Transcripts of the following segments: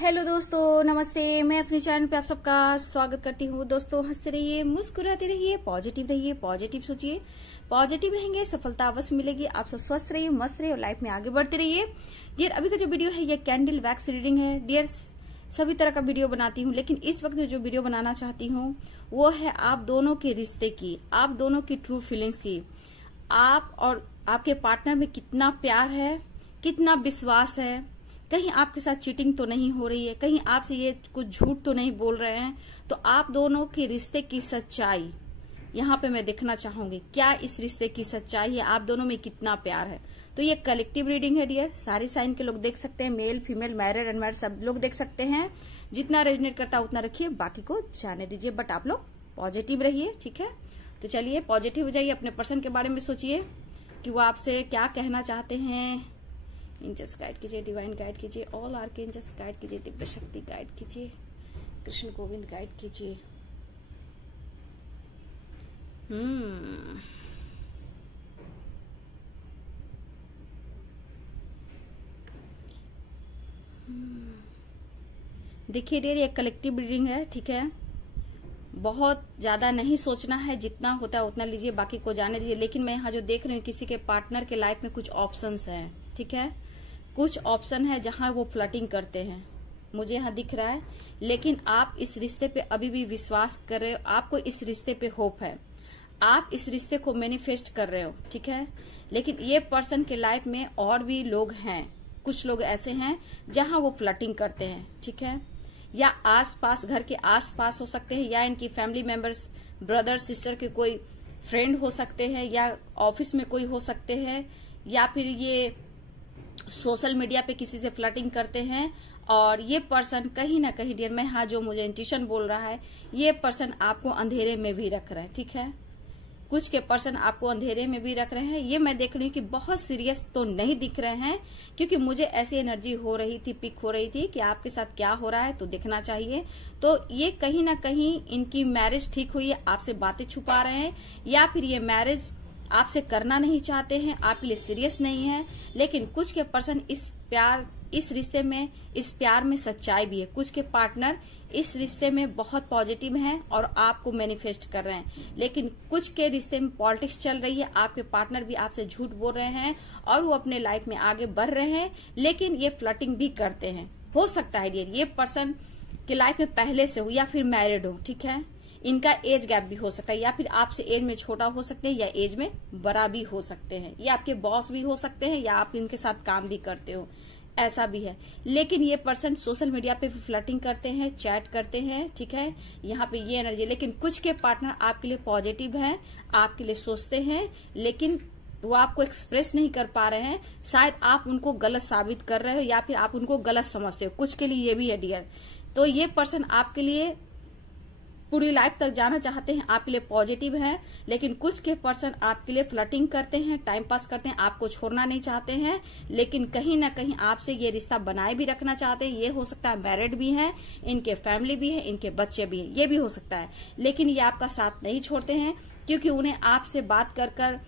Hello दोस्तों, नमस्ते। मैं अपने चैनल पे आप सबका स्वागत करती हूँ। दोस्तों, हंसते रहिए, मुस्कुराते रहिए, पॉजिटिव सोचिए। पॉजिटिव रहेंगे, सफलता अवश्य मिलेगी। आप सब स्वस्थ रहिए, मस्त रहिए और लाइफ में आगे बढ़ते रहिए। डियर, अभी का जो वीडियो है ये कैंडल वैक्स रीडिंग है। डियर, सभी तरह का वीडियो बनाती हूँ, लेकिन इस वक्त में जो वीडियो बनाना चाहती हूँ वो है आप दोनों के रिश्ते की, आप दोनों की ट्रू फीलिंग्स की। आप और आपके पार्टनर में कितना प्यार है, कितना विश्वास है, कहीं आपके साथ चीटिंग तो नहीं हो रही है, कहीं आपसे ये कुछ झूठ तो नहीं बोल रहे हैं। तो आप दोनों के रिश्ते की सच्चाई यहाँ पे मैं देखना चाहूंगी। क्या इस रिश्ते की सच्चाई है, आप दोनों में कितना प्यार है। तो ये कलेक्टिव रीडिंग है डियर, सारी साइन के लोग देख सकते हैं, मेल फीमेल मैरिड अनमैरिड सब लोग देख सकते हैं। जितना रेजोनेट करता है उतना रखिए, बाकी को जाने दीजिए, बट आप लोग पॉजिटिव रहिए, ठीक है। तो चलिए पॉजिटिव हो जाइए, अपने पर्सन के बारे में सोचिए कि वो आपसे क्या कहना चाहते हैं। एंजल्स गाइड कीजिए, डिवाइन गाइड कीजिए, ऑल आर्कएंजल्स गाइड कीजिए, दिव्य शक्ति गाइड कीजिए, कृष्ण गोविंद गाइड कीजिए। देखिए डियर, ये कलेक्टिव रीडिंग है, ठीक है। बहुत ज्यादा नहीं सोचना है, जितना होता है उतना लीजिए, बाकी को जाने दीजिए। लेकिन मैं यहाँ जो देख रही हूँ, किसी के पार्टनर के लाइफ में कुछ ऑप्शंस हैं, ठीक है। कुछ ऑप्शन है जहां वो फ्लर्टिंग करते हैं, मुझे यहाँ दिख रहा है। लेकिन आप इस रिश्ते पे अभी भी विश्वास कर रहे हो, आपको इस रिश्ते पे होप है, आप इस रिश्ते को मैनिफेस्ट कर रहे हो, ठीक है। लेकिन ये पर्सन के लाइफ में और भी लोग हैं, कुछ लोग ऐसे हैं जहां वो फ्लर्टिंग करते हैं, ठीक है। या आसपास, घर के आसपास हो सकते हैं, या इनकी फैमिली मेंबर्स, ब्रदर सिस्टर के कोई फ्रेंड हो सकते हैं, या ऑफिस में कोई हो सकते हैं, या फिर ये सोशल मीडिया पे किसी से फ्लर्टिंग करते हैं। और ये पर्सन कहीं ना कहीं डियर, मैं हाँ जो मुझे इंट्यूशन बोल रहा है, ये पर्सन आपको अंधेरे में भी रख रहा है, ठीक है। कुछ के पर्सन आपको अंधेरे में भी रख रहे हैं। ये मैं देख रही हूँ कि बहुत सीरियस तो नहीं दिख रहे हैं, क्योंकि मुझे ऐसी एनर्जी हो रही थी, पिक हो रही थी कि आपके साथ क्या हो रहा है तो देखना चाहिए। तो ये कहीं ना कहीं इनकी मैरिज ठीक हुई है, आपसे बातें छुपा रहे हैं, या फिर ये मैरिज आपसे करना नहीं चाहते हैं, आपके लिए सीरियस नहीं है। लेकिन कुछ के पर्सन इस रिश्ते में, इस प्यार में सच्चाई भी है। कुछ के पार्टनर इस रिश्ते में बहुत पॉजिटिव हैं और आपको मैनिफेस्ट कर रहे हैं। लेकिन कुछ के रिश्ते में पॉलिटिक्स चल रही है, आपके पार्टनर भी आपसे झूठ बोल रहे हैं और वो अपने लाइफ में आगे बढ़ रहे हैं, लेकिन ये फ्लर्टिंग भी करते हैं। हो सकता है ये पर्सन की लाइफ में पहले से हो या फिर मैरिड हो, ठीक है। इनका एज गैप भी हो सकता है, या फिर आपसे एज में छोटा हो सकते हैं, या एज में बड़ा भी हो सकते हैं, या आपके बॉस भी हो सकते हैं, या आप इनके साथ काम भी करते हो, ऐसा भी है। लेकिन ये पर्सन सोशल मीडिया पे फ्लर्टिंग करते हैं, चैट करते हैं, ठीक है। यहाँ पे ये एनर्जी। लेकिन कुछ के पार्टनर आपके लिए पॉजिटिव हैं, आपके लिए सोचते हैं, लेकिन वो आपको एक्सप्रेस नहीं कर पा रहे हैं। शायद आप उनको गलत साबित कर रहे हो, या फिर आप उनको गलत समझते हो। कुछ के लिए ये भी है डियर। तो ये पर्सन आपके लिए पूरी लाइफ तक जाना चाहते हैं, आपके लिए पॉजिटिव हैं। लेकिन कुछ के पर्सन आपके लिए फ्लर्टिंग करते हैं, टाइम पास करते हैं, आपको छोड़ना नहीं चाहते हैं, लेकिन कहीं ना कहीं आपसे ये रिश्ता बनाए भी रखना चाहते हैं। ये हो सकता है मैरिड भी हैं, इनके फैमिली भी है, इनके बच्चे भी हैं, ये भी हो सकता है। लेकिन ये आपका साथ नहीं छोड़ते हैं, क्योंकि उन्हें आपसे बात कर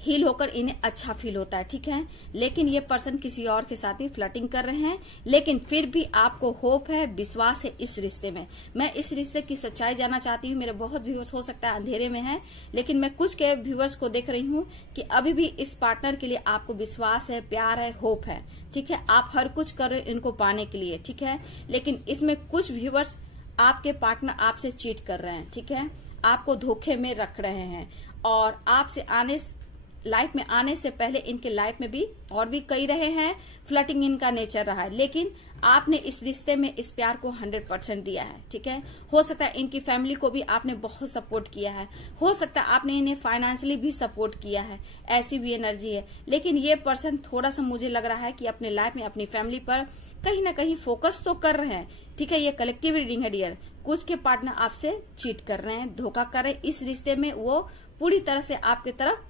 हील होकर इन्हें अच्छा फील होता है, ठीक है। लेकिन ये पर्सन किसी और के साथ भी फ्लर्टिंग कर रहे हैं, लेकिन फिर भी आपको होप है, विश्वास है इस रिश्ते में। मैं इस रिश्ते की सच्चाई जानना चाहती हूँ। मेरे बहुत व्यूअर्स हो सकता है अंधेरे में है, लेकिन मैं कुछ के व्यूअर्स को देख रही हूँ कि अभी भी इस पार्टनर के लिए आपको विश्वास है, प्यार है, होप है, ठीक है। आप हर कुछ कर रहे हो इनको पाने के लिए, ठीक है। लेकिन इसमें कुछ व्यूअर्स, आपके पार्टनर आपसे चीट कर रहे हैं, ठीक है, आपको धोखे में रख रहे हैं, और आपसे लाइफ में आने से पहले इनके लाइफ में भी और भी कई रहे हैं। फ्लर्टिंग इनका नेचर रहा है, लेकिन आपने इस रिश्ते में इस प्यार को 100% दिया है, ठीक है। हो सकता है इनकी फैमिली को भी आपने बहुत सपोर्ट किया है, हो सकता है आपने इन्हें फाइनेंशियली भी सपोर्ट किया है, ऐसी भी एनर्जी है। लेकिन ये पर्सन थोड़ा सा मुझे लग रहा है कि अपने लाइफ में अपनी फैमिली पर कहीं ना कहीं फोकस तो कर रहे हैं, ठीक है। ये कलेक्टिव रीडिंग है डियर। कुछ के पार्टनर आपसे चीट कर रहे हैं, धोखा कर रहे हैं, इस रिश्ते में वो पूरी तरह से आपकी तरफ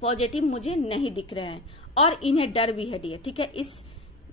पॉजिटिव मुझे नहीं दिख रहे हैं, और इन्हें डर भी है डियर, ठीक है। इस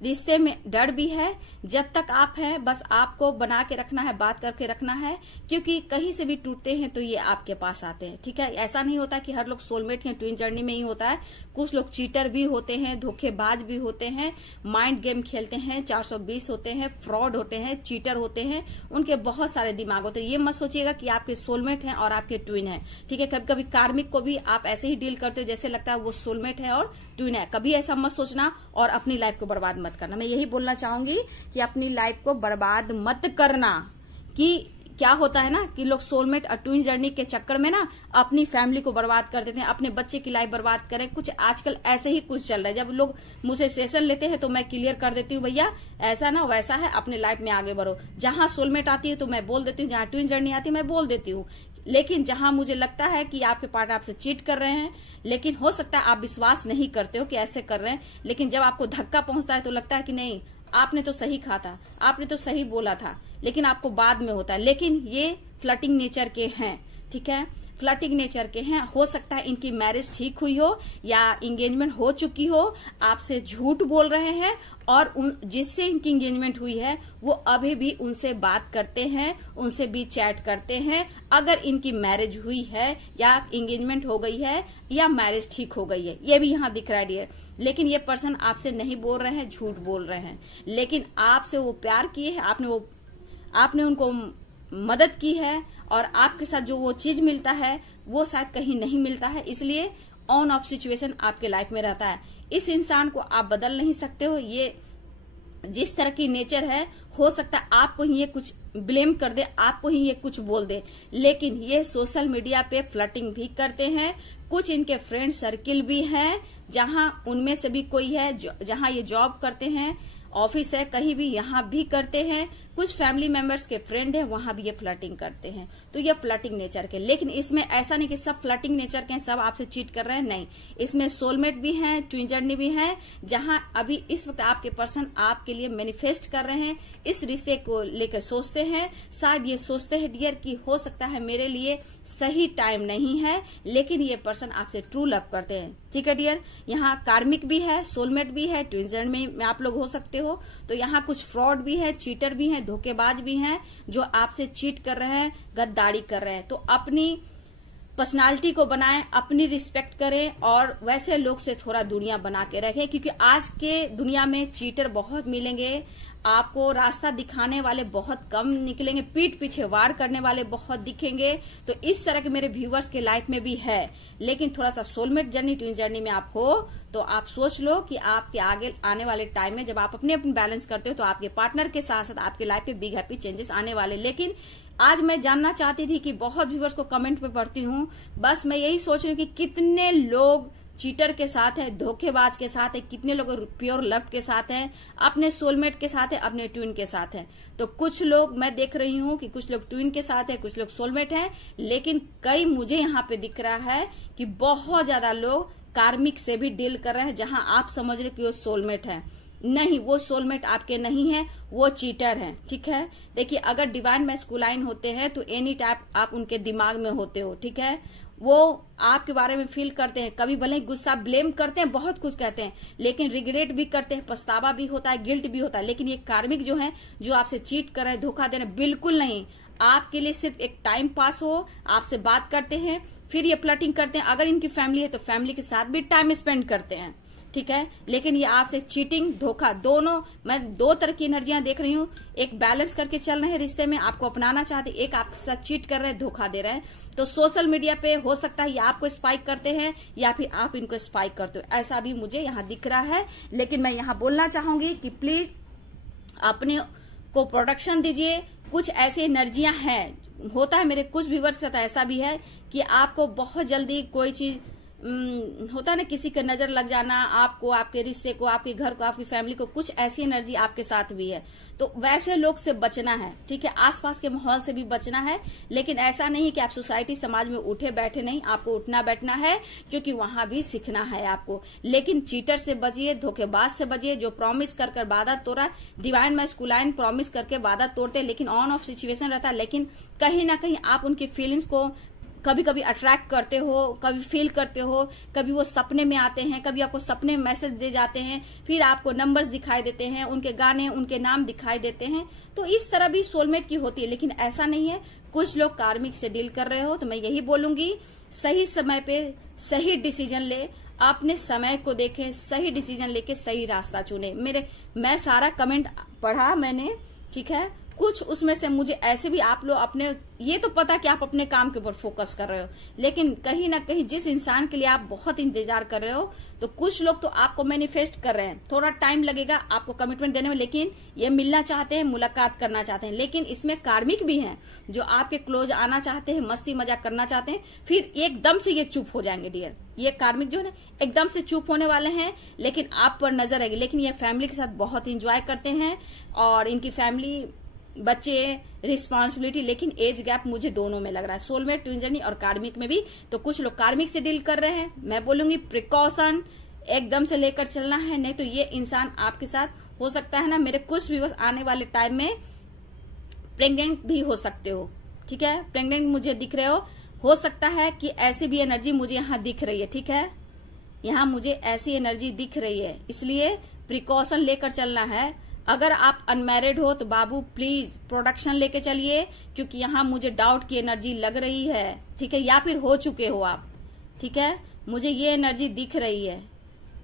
रिश्ते में डर भी है। जब तक आप हैं बस आपको बना के रखना है, बात करके रखना है, क्योंकि कहीं से भी टूटते हैं तो ये आपके पास आते हैं। ठीक है, ऐसा नहीं होता कि हर लोग सोलमेट या ट्विन जर्नी में ही होता है। कुछ लोग चीटर भी होते हैं, धोखेबाज भी होते हैं, माइंड गेम खेलते हैं, 420 होते हैं, फ्रॉड होते हैं, चीटर होते हैं, उनके बहुत सारे दिमाग होते हैं। ये मत सोचिएगा कि आपके सोलमेट हैं और आपके ट्विन है। ठीक है, कभी कभी कार्मिक को भी आप ऐसे ही डील करते हो जैसे लगता है वो सोलमेट है और ट्विन है। कभी ऐसा मत सोचना और अपनी लाइफ को बर्बाद मत करना। मैं यही बोलना चाहूंगी कि अपनी लाइफ को बर्बाद मत करना। कि क्या होता है ना कि लोग सोलमेट और ट्विन जर्नी के चक्कर में ना अपनी फैमिली को बर्बाद कर देते हैं, अपने बच्चे की लाइफ बर्बाद करें। कुछ आजकल ऐसे ही कुछ चल रहा है। जब लोग मुझसे सेशन लेते हैं तो मैं क्लियर कर देती हूँ, भैया ऐसा ना वैसा है, अपने लाइफ में आगे बढ़ो। जहां सोलमेट आती है तो मैं बोल देती हूँ, जहां ट्विन जर्नी आती है मैं बोल देती हूँ। लेकिन जहां मुझे लगता है कि आपके पार्टनर आपसे चीट कर रहे हैं, लेकिन हो सकता है आप विश्वास नहीं करते हो कि ऐसे कर रहे हैं, लेकिन जब आपको धक्का पहुंचता है तो लगता है कि नहीं, आपने तो सही कहा था, आपने तो सही बोला था, लेकिन आपको बाद में होता है। लेकिन ये फ्लर्टिंग नेचर के हैं। ठीक है, फ्लर्टिंग नेचर के हैं। हो सकता है इनकी मैरिज ठीक हुई हो या एंगेजमेंट हो चुकी हो, आपसे झूठ बोल रहे हैं, और जिससे इनकी एंगेजमेंट हुई है वो अभी भी उनसे बात करते हैं, उनसे भी चैट करते हैं। अगर इनकी मैरिज हुई है या एंगेजमेंट हो गई है या मैरिज ठीक हो गई है, ये भी यहाँ दिख रहा है डियर। लेकिन ये पर्सन आपसे नहीं बोल रहे हैं, झूठ बोल रहे हैं। लेकिन आपसे वो प्यार किए हैं, आपने उनको मदद की है, और आपके साथ जो वो चीज मिलता है वो शायद कहीं नहीं मिलता है, इसलिए ऑन ऑफ सिचुएशन आपके लाइफ में रहता है। इस इंसान को आप बदल नहीं सकते हो। ये जिस तरह की नेचर है, हो सकता है आपको ही ये कुछ ब्लेम कर दे, आपको ही ये कुछ बोल दे, लेकिन ये सोशल मीडिया पे फ्लर्टिंग भी करते हैं। कुछ इनके फ्रेंड सर्किल भी हैं, जहां उनमें से भी कोई है जहां ये जॉब करते हैं, ऑफिस है कहीं भी, यहाँ भी करते हैं। कुछ फैमिली मेंबर्स के फ्रेंड हैं, वहां भी ये फ्लर्टिंग करते हैं। तो ये फ्लर्टिंग नेचर के। लेकिन इसमें ऐसा नहीं कि सब फ्लर्टिंग नेचर के हैं, सब आपसे चीट कर रहे हैं, नहीं। इसमें सोलमेट भी हैं, ट्विन जर्नी भी हैं, जहां अभी इस वक्त आपके पर्सन आपके लिए मैनिफेस्ट कर रहे हैं, इस रिश्ते को लेकर सोचते हैं। शायद ये सोचते हैं डियर कि हो सकता है मेरे लिए सही टाइम नहीं है, लेकिन ये पर्सन आपसे ट्रू लव करते हैं। ठीक है डियर, यहाँ कार्मिक भी है, सोलमेट भी है, ट्विन जर्नी में आप लोग हो सकते हो। तो यहाँ कुछ फ्रॉड भी है, चीटर भी है, धोखेबाज भी हैं, जो आपसे चीट कर रहे हैं, गद्दारी कर रहे हैं। तो अपनी पर्सनालिटी को बनाएं, अपनी रिस्पेक्ट करें, और वैसे लोग से थोड़ा दूरियां बना के रखें, क्योंकि आज के दुनिया में चीटर बहुत मिलेंगे। आपको रास्ता दिखाने वाले बहुत कम निकलेंगे, पीठ पीछे वार करने वाले बहुत दिखेंगे। तो इस तरह के मेरे व्यूवर्स के लाइफ में भी है। लेकिन थोड़ा सा सोलमेट जर्नी, ट्विन जर्नी में आप हो तो आप सोच लो कि आपके आगे आने वाले टाइम में जब आप अपने बैलेंस करते हो तो आपके पार्टनर के साथ साथ आपके लाइफ में बिग हैप्पी चेंजेस आने वाले। लेकिन आज मैं जानना चाहती थी कि बहुत व्यूवर्स को कमेंट पे पढ़ती हूँ, बस मैं यही सोच रही हूँ कि कितने लोग चीटर के साथ है, धोखेबाज के साथ है, कितने लोग प्योर लव के साथ हैं, अपने सोलमेट के साथ है, अपने ट्विन के साथ है। तो कुछ लोग मैं देख रही हूँ कि कुछ लोग ट्विन के साथ है, कुछ लोग सोलमेट है, लेकिन कई मुझे यहाँ पे दिख रहा है कि बहुत ज्यादा लोग कार्मिक से भी डील कर रहे हैं, जहां आप समझ रहे कि वो सोलमेट है। नहीं, वो सोलमेट आपके नहीं है, वो चीटर है। ठीक है, देखिए अगर डिवाइन मैस्कुलाइन होते हैं तो एनी टाइप आप उनके दिमाग में होते हो। ठीक है, वो आपके बारे में फील करते हैं, कभी भले ही गुस्सा, ब्लेम करते हैं, बहुत कुछ कहते हैं, लेकिन रिग्रेट भी करते हैं, पछतावा भी होता है, गिल्ट भी होता है। लेकिन ये कार्मिक जो है, जो आपसे चीट कर रहे हैं, धोखा दे रहे हैं, बिल्कुल नहीं। आपके लिए सिर्फ एक टाइम पास हो, आपसे बात करते हैं, फिर ये फ्लर्टिंग करते हैं। अगर इनकी फैमिली है तो फैमिली के साथ भी टाइम स्पेंड करते हैं। ठीक है, लेकिन ये आपसे चीटिंग, धोखा, दोनों, मैं दो तरह की एनर्जियां देख रही हूँ। एक बैलेंस करके चल रहे हैं रिश्ते में, आपको अपनाना चाहते, एक आपके साथ चीट कर रहे हैं, धोखा दे रहे हैं। तो सोशल मीडिया पे हो सकता है ये आपको स्पाइक करते हैं या फिर आप इनको स्पाइक करते हो, ऐसा भी मुझे यहाँ दिख रहा है। लेकिन मैं यहाँ बोलना चाहूंगी कि प्लीज अपने को प्रोटेक्शन दीजिए। कुछ ऐसी एनर्जियां हैं, होता है मेरे कुछ व्यूअर्स के साथ ऐसा भी है कि आपको बहुत जल्दी कोई चीज होता है ना, किसी का नजर लग जाना, आपको, आपके रिश्ते को, आपके घर को, आपकी फैमिली को, कुछ ऐसी एनर्जी आपके साथ भी है। तो वैसे लोग से बचना है। ठीक है, आसपास के माहौल से भी बचना है। लेकिन ऐसा नहीं कि आप सोसाइटी समाज में उठे बैठे, नहीं, आपको उठना बैठना है, क्योंकि वहां भी सीखना है आपको। लेकिन चीटर से बचिए, धोखेबाज से बचिए, जो प्रॉमिस कर वादा तोड़ा। डिवाइन मैस्कुलाइन प्रॉमिस करके वादा तोड़ते, लेकिन ऑन ऑफ सिचुएशन रहता है, लेकिन कहीं ना कहीं आप उनकी फीलिंग्स को कभी कभी अट्रैक्ट करते हो, कभी फील करते हो, कभी वो सपने में आते हैं, कभी आपको सपने में मैसेज दे जाते हैं, फिर आपको नंबर्स दिखाई देते हैं, उनके गाने, उनके नाम दिखाई देते हैं। तो इस तरह भी सोलमेट की होती है, लेकिन ऐसा नहीं है। कुछ लोग कार्मिक से डील कर रहे हो तो मैं यही बोलूंगी, सही समय पे सही डिसीजन ले, अपने समय को देखें, सही डिसीजन लेके सही रास्ता चुने। मैं सारा कमेंट पढ़ा मैंने, ठीक है। कुछ उसमें से मुझे ऐसे भी आप लोग अपने, ये तो पता कि आप अपने काम के ऊपर फोकस कर रहे हो, लेकिन कहीं ना कहीं जिस इंसान के लिए आप बहुत इंतजार कर रहे हो, तो कुछ लोग तो आपको मैनिफेस्ट कर रहे हैं। थोड़ा टाइम लगेगा आपको कमिटमेंट देने में, लेकिन ये मिलना चाहते हैं, मुलाकात करना चाहते हैं। लेकिन इसमें कार्मिक भी हैं जो आपके क्लोज आना चाहते हैं, मस्ती मजाक करना चाहते हैं, फिर एकदम से ये चुप हो जाएंगे डियर। ये कार्मिक जो है ना एकदम से चुप होने वाले हैं, लेकिन आप पर नजर रहेगी। लेकिन ये फैमिली के साथ बहुत इंजॉय करते हैं, और इनकी फैमिली, बच्चे, रिस्पॉन्सिबिलिटी, लेकिन एज गैप मुझे दोनों में लग रहा है, सोलमेट, ट्विन जर्नी और कार्मिक में भी। तो कुछ लोग कार्मिक से डील कर रहे हैं, मैं बोलूंगी प्रिकॉशन एकदम से लेकर चलना है, नहीं तो ये इंसान आपके साथ हो सकता है ना, मेरे कुछ व्यूअर्स आने वाले टाइम में प्रेग्नेंट भी हो सकते हो, ठीक है। प्रेग्नेंट मुझे दिख रहे हो सकता है कि ऐसी भी एनर्जी मुझे यहाँ दिख रही है, ठीक है। यहाँ मुझे ऐसी एनर्जी दिख रही है, इसलिए प्रिकॉशन लेकर चलना है। अगर आप अनमैरिड हो तो बाबू प्लीज प्रोडक्शन लेके चलिए, क्योंकि यहाँ मुझे डाउट की एनर्जी लग रही है, ठीक है। या फिर हो चुके हो आप, ठीक है, मुझे ये एनर्जी दिख रही है।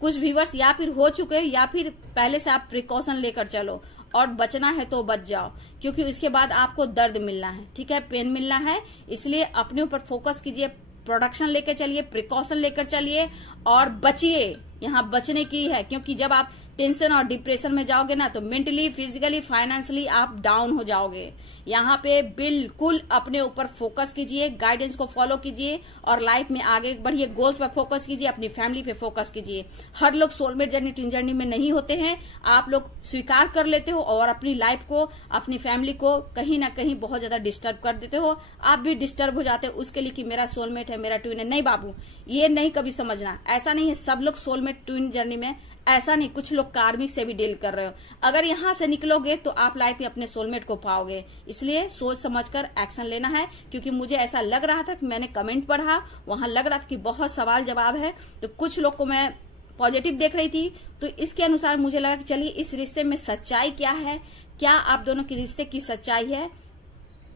कुछ व्यूअर्स या फिर हो चुके हो, या फिर पहले से आप प्रिकॉशन लेकर चलो, और बचना है तो बच जाओ, क्योंकि इसके बाद आपको दर्द मिलना है, ठीक है, पेन मिलना है। इसलिए अपने ऊपर फोकस कीजिए, प्रोडक्शन लेकर चलिए, प्रिकॉशन लेकर चलिए, और बचिए। यहाँ बचने की है, क्योंकि जब आप टेंशन और डिप्रेशन में जाओगे ना, तो मेंटली, फिजिकली, फाइनेंशियली आप डाउन हो जाओगे। यहाँ पे बिल्कुल अपने ऊपर फोकस कीजिए, गाइडेंस को फॉलो कीजिए, और लाइफ में आगे बढ़िए, गोल्स पर फोकस कीजिए, अपनी फैमिली पे फोकस कीजिए। हर लोग सोलमेट जर्नी, ट्विन जर्नी में नहीं होते हैं, आप लोग स्वीकार कर लेते हो और अपनी लाइफ को, अपनी फैमिली को कहीं ना कहीं बहुत ज्यादा डिस्टर्ब कर देते हो। आप भी डिस्टर्ब हो जाते हो उसके लिए कि मेरा सोलमेट है, मेरा ट्विन है। नहीं बाबू, ये नहीं कभी समझना, ऐसा नहीं है सब लोग सोलमेट ट्विन जर्नी में, ऐसा नहीं। कुछ लोग कार्मिक से भी डील कर रहे हो। अगर यहाँ से निकलोगे तो आप लाइफ में अपने सोलमेट को पाओगे, इसलिए सोच समझकर एक्शन लेना है। क्योंकि मुझे ऐसा लग रहा था कि मैंने कमेंट पढ़ा, वहां लग रहा था कि बहुत सवाल जवाब है, तो कुछ लोग को मैं पॉजिटिव देख रही थी, तो इसके अनुसार मुझे लगा कि चलिए इस रिश्ते में सच्चाई क्या है, क्या आप दोनों के रिश्ते की सच्चाई है,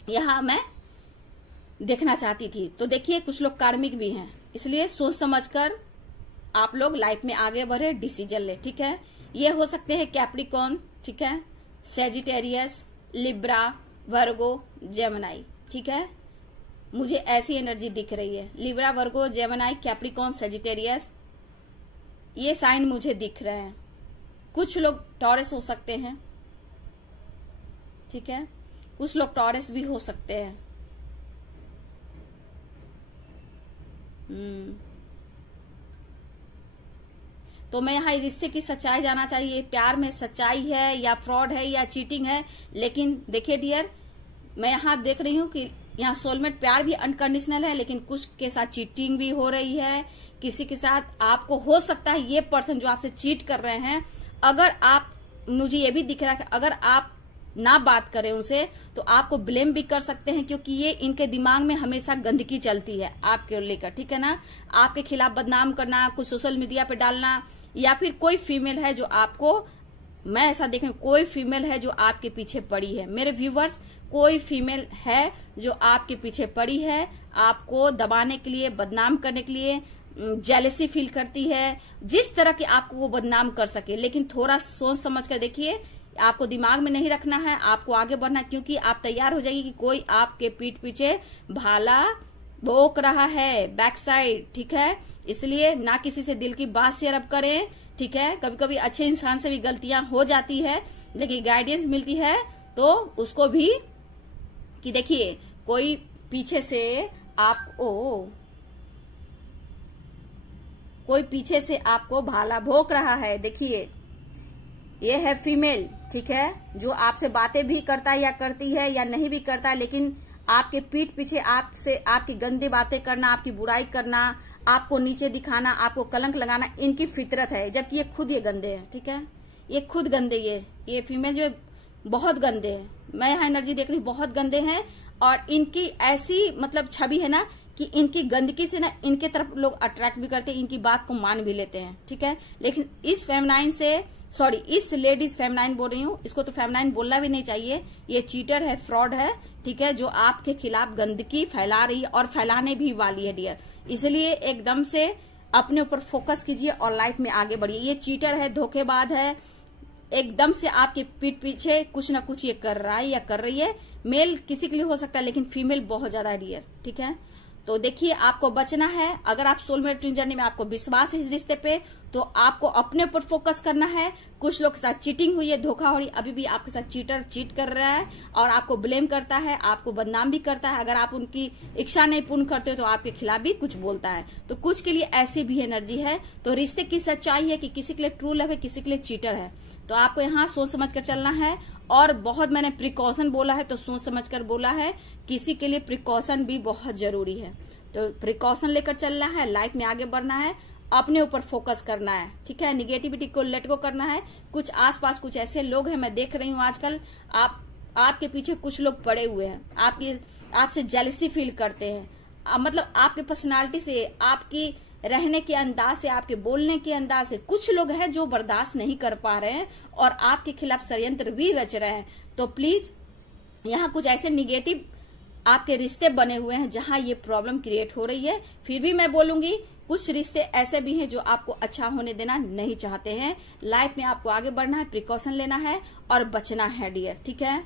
यहाँ मैं देखना चाहती थी। तो देखिए कुछ लोग कार्मिक भी हैं, इसलिए सोच समझकर आप लोग लाइफ में आगे बढ़े, डिसीजन ले, ठीक है। ये हो सकते हैं कैप्रिकॉर्न, ठीक है, सेजिटेरियस, लिब्रा, वर्गो, जेमिनी, ठीक है। मुझे ऐसी एनर्जी दिख रही है, लिब्रा, वर्गो, जेमिनी, कैप्रिकॉर्न, सेजिटेरियस, ये साइन मुझे दिख रहे हैं। कुछ लोग टॉरस हो सकते हैं, ठीक है, कुछ लोग टॉरस भी हो सकते हैं। तो मैं यहाँ रिश्ते की सच्चाई जानना चाहिए, प्यार में सच्चाई है या फ्रॉड है या चीटिंग है। लेकिन देखिए डियर, मैं यहाँ देख रही हूँ कि यहाँ सोलमेट प्यार भी अनकंडीशनल है, लेकिन कुछ के साथ चीटिंग भी हो रही है। किसी के साथ आपको हो सकता है ये पर्सन जो आपसे चीट कर रहे हैं, अगर आप, मुझे ये भी दिख रहा है कि अगर आप ना बात करें उनसे तो आपको ब्लेम भी कर सकते हैं, क्योंकि ये इनके दिमाग में हमेशा गंदगी चलती है आपके लेकर, ठीक है ना। आपके खिलाफ बदनाम करना, कुछ सोशल मीडिया पे डालना, या फिर कोई फीमेल है जो आपको, मैं ऐसा देख रही हूं, कोई फीमेल है जो आपके पीछे पड़ी है। मेरे व्यूवर्स, कोई फीमेल है जो आपके पीछे पड़ी है, आपको दबाने के लिए, बदनाम करने के लिए, जेलसी फील करती है, जिस तरह की आपको वो बदनाम कर सके। लेकिन थोड़ा सोच समझ कर देखिए, आपको दिमाग में नहीं रखना है, आपको आगे बढ़ना, क्योंकि आप तैयार हो जाइए कि कोई आपके पीठ पीछे भाला भोंक रहा है, बैक साइड, ठीक है। इसलिए ना किसी से दिल की बात शेयर अब करें, ठीक है। कभी कभी अच्छे इंसान से भी गलतियां हो जाती है, लेकिन गाइडेंस मिलती है तो उसको भी, कि देखिए कोई पीछे से कोई पीछे से आपको भाला भोंक रहा है। देखिए ये है फीमेल, ठीक है, जो आपसे बातें भी करता है या करती है या नहीं भी करता है, लेकिन आपके पीठ पीछे आपसे, आपकी गंदी बातें करना, आपकी बुराई करना, आपको नीचे दिखाना, आपको कलंक लगाना, इनकी फितरत है। जबकि ये खुद ये गंदे हैं, ठीक है, ये खुद गंदे, ये फीमेल जो बहुत गंदे हैं। मैं यहाँ एनर्जी देख रही हूँ, बहुत गंदे हैं। और इनकी ऐसी मतलब छवि है ना कि इनकी गंदगी से ना इनके तरफ लोग अट्रैक्ट भी करते हैं, इनकी बात को मान भी लेते हैं, ठीक है। लेकिन इस फेमिनाइन से इस लेडीज फेमिनाइन बोल रही हूँ, इसको तो फेमिनाइन बोलना भी नहीं चाहिए, ये चीटर है, फ्रॉड है, ठीक है, जो आपके खिलाफ गंदगी फैला रही है और फैलाने भी वाली है डियर। इसलिए एकदम से अपने ऊपर फोकस कीजिए और लाइफ में आगे बढ़िए। ये चीटर है, धोखेबाज है, एकदम से आपकी पीठ पीछे कुछ ना कुछ ये कर रहा है या कर रही है। मेल किसी के लिए हो सकता है, लेकिन फीमेल बहुत ज्यादा है डियर, ठीक है। तो देखिए, आपको बचना है। अगर आप सोलमेट ट्विन जर्नी में आपको विश्वास है इस रिश्ते पे, तो आपको अपने ऊपर फोकस करना है। कुछ लोग के साथ चीटिंग हुई है, धोखा हो रही, अभी भी आपके साथ चीटर चीट कर रहा है और आपको ब्लेम करता है, आपको बदनाम भी करता है। अगर आप उनकी इच्छा नहीं पूर्ण करते हो तो आपके खिलाफ भी कुछ बोलता है। तो कुछ के लिए ऐसी भी एनर्जी है। तो रिश्ते की सच्चाई है कि किसी के लिए ट्रू लव है, किसी के लिए चीटर है। तो आपको यहाँ सोच समझ कर चलना है। और बहुत मैंने प्रिकॉशन बोला है तो सोच समझ कर बोला है, किसी के लिए प्रिकॉशन भी बहुत जरूरी है। तो प्रिकॉशन लेकर चलना है, लाइफ में आगे बढ़ना है, अपने ऊपर फोकस करना है, ठीक है। निगेटिविटी को लेट गो करना है। कुछ आसपास कुछ ऐसे लोग हैं, मैं देख रही हूँ आजकल, आपके पीछे कुछ लोग पड़े हुए हैं, आपसे जेलसी फील करते हैं। मतलब आपके पर्सनालिटी से, आपकी रहने के अंदाज से, आपके बोलने के अंदाज से कुछ लोग हैं जो बर्दाश्त नहीं कर पा रहे हैं और आपके खिलाफ षड्यंत्र भी रच रहे हैं। तो प्लीज यहाँ कुछ ऐसे निगेटिव आपके रिश्ते बने हुए हैं जहां ये प्रॉब्लम क्रिएट हो रही है। फिर भी मैं बोलूंगी, कुछ रिश्ते ऐसे भी हैं जो आपको अच्छा होने देना नहीं चाहते हैं। लाइफ में आपको आगे बढ़ना है, प्रिकॉशन लेना है और बचना है डियर, ठीक है।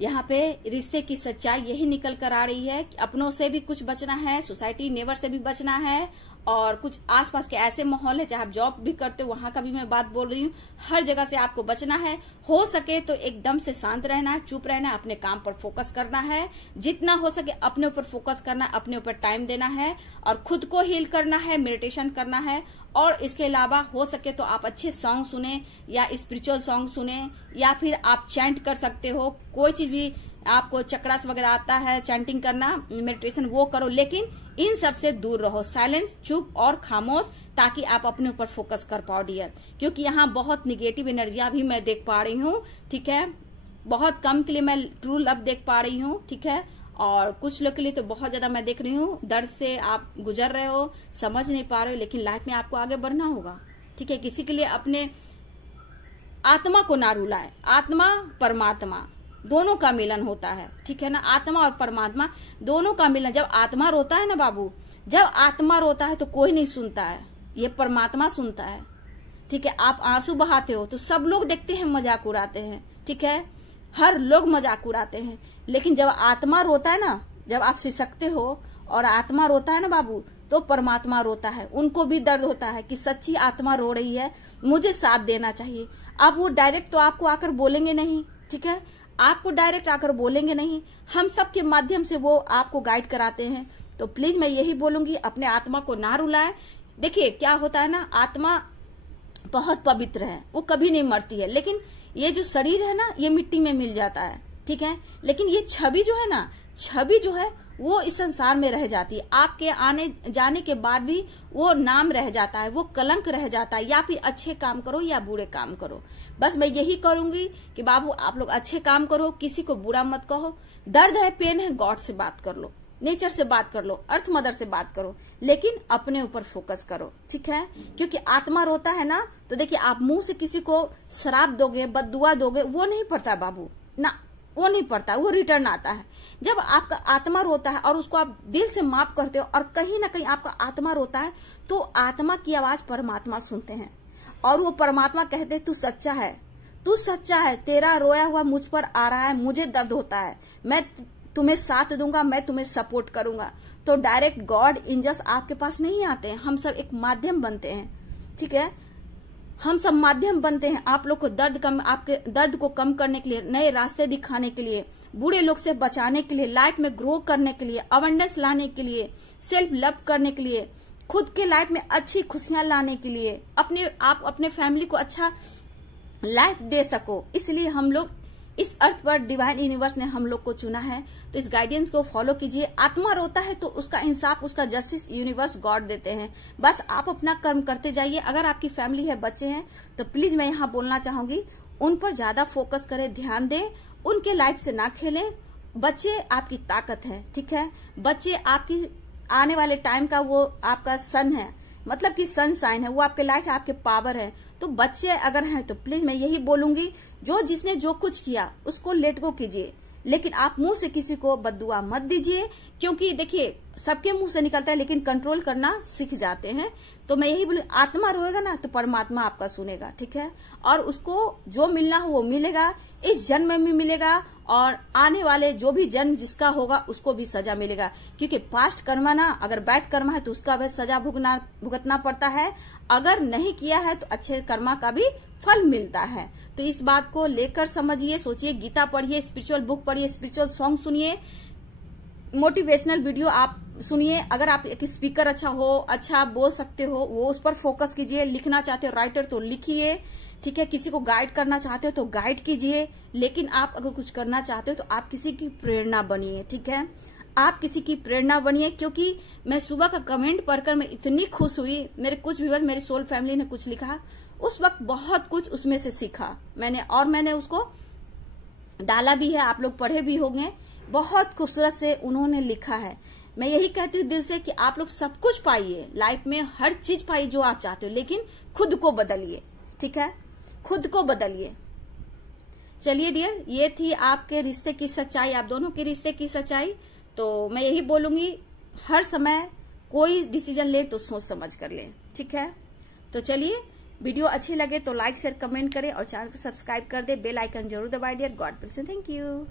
यहाँ पे रिश्ते की सच्चाई यही निकल कर आ रही है कि अपनों से भी कुछ बचना है, सोसाइटी नेबर से भी बचना है, और कुछ आसपास के ऐसे माहौल है, चाहे आप जॉब भी करते हो वहां का भी मैं बात बोल रही हूँ, हर जगह से आपको बचना है। हो सके तो एकदम से शांत रहना है, चुप रहना है, अपने काम पर फोकस करना है, जितना हो सके अपने ऊपर फोकस करना है, अपने ऊपर टाइम देना है और खुद को हील करना है, मेडिटेशन करना है। और इसके अलावा हो सके तो आप अच्छे सॉन्ग सुने या स्पिरिचुअल सॉन्ग सुने, या फिर आप चैंट कर सकते हो, कोई चीज भी आपको चक्रास वगैरह आता है, चैंटिंग करना, मेडिटेशन, वो करो, लेकिन इन सब से दूर रहो, साइलेंस, चुप और खामोश, ताकि आप अपने ऊपर फोकस कर पाओ डियर। क्योंकि यहाँ बहुत निगेटिव एनर्जियां भी मैं देख पा रही हूँ, ठीक है। बहुत कम के लिए मैं ट्रू लव देख पा रही हूँ, ठीक है। और कुछ लोग के लिए तो बहुत ज्यादा मैं देख रही हूँ, दर्द से आप गुजर रहे हो, समझ नहीं पा रहे हो, लेकिन लाइफ में आपको आगे बढ़ना होगा, ठीक है। किसी के लिए अपने आत्मा को ना रुलाए। आत्मा परमात्मा दोनों का मिलन होता है, ठीक है ना। आत्मा और परमात्मा दोनों का मिलन। जब आत्मा रोता है ना बाबू, जब आत्मा रोता है तो कोई नहीं सुनता है, ये परमात्मा सुनता है, ठीक है। आप आंसू बहाते हो तो सब लोग देखते हैं, मजाक उड़ाते हैं, ठीक है, हर लोग मजाक उड़ाते हैं। लेकिन जब आत्मा रोता है ना, जब आप सिसकते हो और आत्मा रोता है ना बाबू, तो परमात्मा रोता है, उनको भी दर्द होता है कि सच्ची आत्मा रो रही है, मुझे साथ देना चाहिए। अब वो डायरेक्ट तो आपको आकर बोलेंगे नहीं, ठीक है, आपको डायरेक्ट आकर बोलेंगे नहीं, हम सब के माध्यम से वो आपको गाइड कराते हैं। तो प्लीज मैं यही बोलूंगी, अपने आत्मा को ना रुलाएं। देखिए क्या होता है ना, आत्मा बहुत पवित्र है, वो कभी नहीं मरती है, लेकिन ये जो शरीर है ना, ये मिट्टी में मिल जाता है, ठीक है। लेकिन ये छवि जो है ना, छवि जो है वो इस संसार में रह जाती है। आपके आने जाने के बाद भी वो नाम रह जाता है, वो कलंक रह जाता है, या फिर अच्छे काम करो या बुरे काम करो। बस मैं यही करूंगी कि बाबू आप लोग अच्छे काम करो, किसी को बुरा मत कहो। दर्द है, पेन है, गॉड से बात कर लो, नेचर से बात कर लो, अर्थ मदर से बात करो, लेकिन अपने ऊपर फोकस करो, ठीक है। क्योंकि आत्मा रोता है ना, तो देखिए आप मुंह से किसी को श्राप दोगे, बद्दुआ दोगे, वो नहीं पड़ता बाबू ना, वो नहीं पड़ता, वो रिटर्न आता है। जब आपका आत्मा रोता है और उसको आप दिल से माफ करते हो और कहीं ना कहीं आपका आत्मा रोता है, तो आत्मा की आवाज परमात्मा सुनते हैं और वो परमात्मा कहते हैं तू सच्चा है, तू सच्चा है, तेरा रोया हुआ मुझ पर आ रहा है, मुझे दर्द होता है, मैं तुम्हें साथ दूंगा, मैं तुम्हें सपोर्ट करूंगा। तो डायरेक्ट गॉड एंजल्स आपके पास नहीं आते हैं, हम सब एक माध्यम बनते हैं, ठीक है। हम सब माध्यम बनते हैं आप लोग को आपके दर्द को कम करने के लिए, नए रास्ते दिखाने के लिए, बुरे लोग से बचाने के लिए, लाइफ में ग्रो करने के लिए, अवेयरनेस लाने के लिए, सेल्फ लव करने के लिए, खुद के लाइफ में अच्छी खुशियां लाने के लिए, आप अपने फैमिली को अच्छा लाइफ दे सको। इसलिए हम लोग इस अर्थ पर डिवाइन यूनिवर्स ने हम लोग को चुना है। तो इस गाइडेंस को फॉलो कीजिए। आत्मा रोता है तो उसका इंसाफ, उसका जस्टिस यूनिवर्स गॉड देते हैं। बस आप अपना कर्म करते जाइए। अगर आपकी फैमिली है, बच्चे हैं, तो प्लीज मैं यहाँ बोलना चाहूंगी, उन पर ज्यादा फोकस करें, ध्यान दें, उनके लाइफ से ना खेलें, बच्चे आपकी ताकत है, ठीक है। बच्चे आपकी आने वाले टाइम का वो आपका सन है, मतलब कि सनशाइन है, वो आपके लाइट है, आपके पावर है। तो बच्चे अगर हैं तो प्लीज मैं यही बोलूंगी, जो जिसने जो कुछ किया उसको लेट गो कीजिए, लेकिन आप मुंह से किसी को बद्दुआ मत दीजिए, क्योंकि देखिए सबके मुंह से निकलता है लेकिन कंट्रोल करना सीख जाते हैं। तो मैं यही बोलूँ, आत्मा रोएगा ना तो परमात्मा आपका सुनेगा, ठीक है। और उसको जो मिलना हो वो मिलेगा, इस जन्म में भी मिलेगा और आने वाले जो भी जन्म जिसका होगा उसको भी सजा मिलेगा, क्योंकि पास्ट कर्मा ना, अगर बैड कर्मा है तो उसका भी सजा भुगतना पड़ता है, अगर नहीं किया है तो अच्छे कर्मा का भी फल मिलता है। तो इस बात को लेकर समझिए, सोचिए, गीता पढ़िए, स्पिरिचुअल बुक पढ़िए, स्पिरिचुअल सॉन्ग सुनिए, मोटिवेशनल वीडियो आप सुनिए। अगर आप एक स्पीकर अच्छा हो, अच्छा आप बोल सकते हो, वो उस पर फोकस कीजिए। लिखना चाहते हो राइटर तो लिखिए, ठीक है। किसी को गाइड करना चाहते हो तो गाइड कीजिए, लेकिन आप अगर कुछ करना चाहते हो तो आप किसी की प्रेरणा बनिए, ठीक है। आप किसी की प्रेरणा बनिए, क्योंकि मैं सुबह का कमेंट पढ़कर मैं इतनी खुश हुई। मेरे कुछ व्यूअर, मेरी सोल फैमिली ने कुछ लिखा, उस वक्त बहुत कुछ उसमें से सीखा मैंने, और मैंने उसको डाला भी है, आप लोग पढ़े भी होंगे। बहुत खूबसूरत से उन्होंने लिखा है। मैं यही कहती हूँ दिल से कि आप लोग सब कुछ पाइए लाइफ में, हर चीज पाइए जो आप चाहते हो, लेकिन खुद को बदलिए, ठीक है। खुद को बदलिए। चलिए डियर, ये थी आपके रिश्ते की सच्चाई, आप दोनों के रिश्ते की सच्चाई। तो मैं यही बोलूंगी, हर समय कोई डिसीजन ले तो सोच समझ कर ले, ठीक है। तो चलिए, वीडियो अच्छी लगे तो लाइक शेयर कमेंट करें और चैनल को सब्सक्राइब कर दे, बेल आइकन जरूर दबाइए dear. God bless you, thank you.